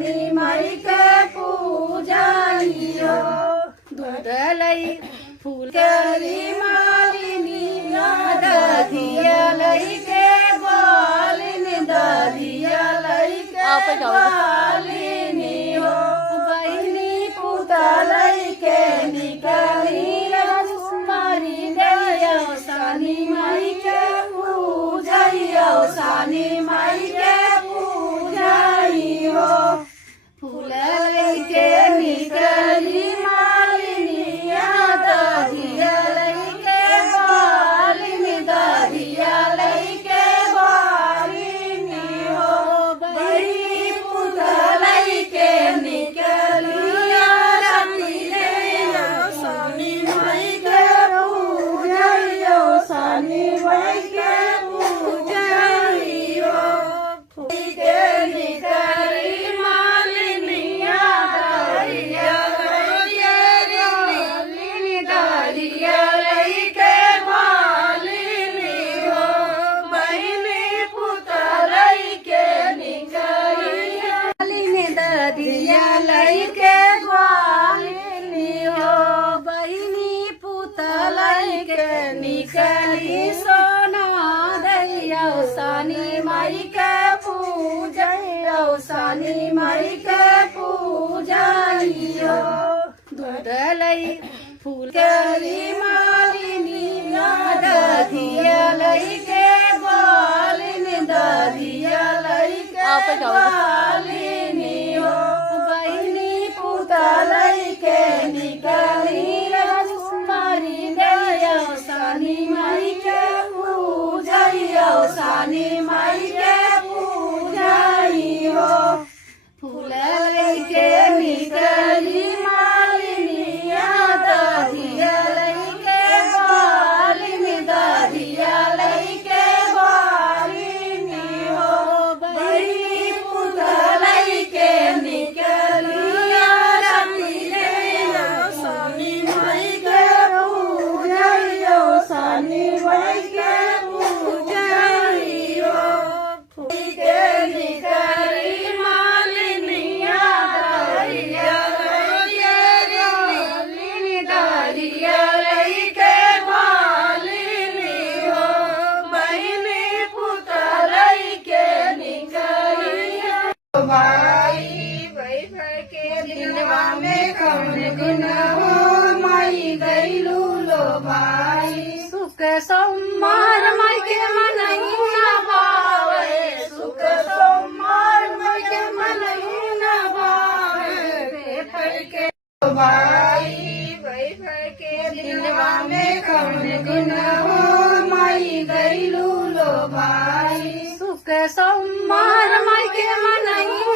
सानी माई के पूजाइयो दूधलाई फूल करी मालिनी दधियालाई के बालिनी दधियालाई के बालिनी हो बहिनी पुतलाई के निकाली राजकुमारी गयो सानी माई के पूजाइयो सानी माई के पूजाइयो फूललाई के निकाली मालिनी दधियालाई के बालिनी दधियालाई के बालिनी हो बहिनी पुतलाई के निकाली सानी माई के पूजाइयो सानी माई के पूजाइयो के निकाली मालिनी दधियालाई के बालिनी हो बहिनी पुतलाई के निकाली मालिनी दधियालाई के बालिनी हो बहिनी पुतलाई के निकाली सोना दैया सानी माई के पूजाइयो सानी माई के पूजाइयो दूधलाई फूल करी मालिनी दधियालाई के बालिनी दधियालाई के बालिनी हो बहिनी पुतलाई के निकाली राजकुमारी गयो सानी माई के पूजाइयो सानी माई के पूजाइयो फूललाई के निकाली मालिनी दधियालाई के बालिनी दधियालाई के बालिनी हो बहिनी पुतलाई के निकाली सानी माई के पूजाइयो सानी माई के पूजाइयो के निकाली मालिनी दधियालाई के बालिनी हो बहिनी पुतलाई के निकाली भाई भाई के दिलवा में कौन गुण हो माई गईलू लो भाई सुख सोमवार माई के मनई न भावे सुख सोमवार माई के मनई न भावे फल के भाई के दिलवा में कौन गुण हो माई गईलू लो भाई सुख सोमवार माई के मनई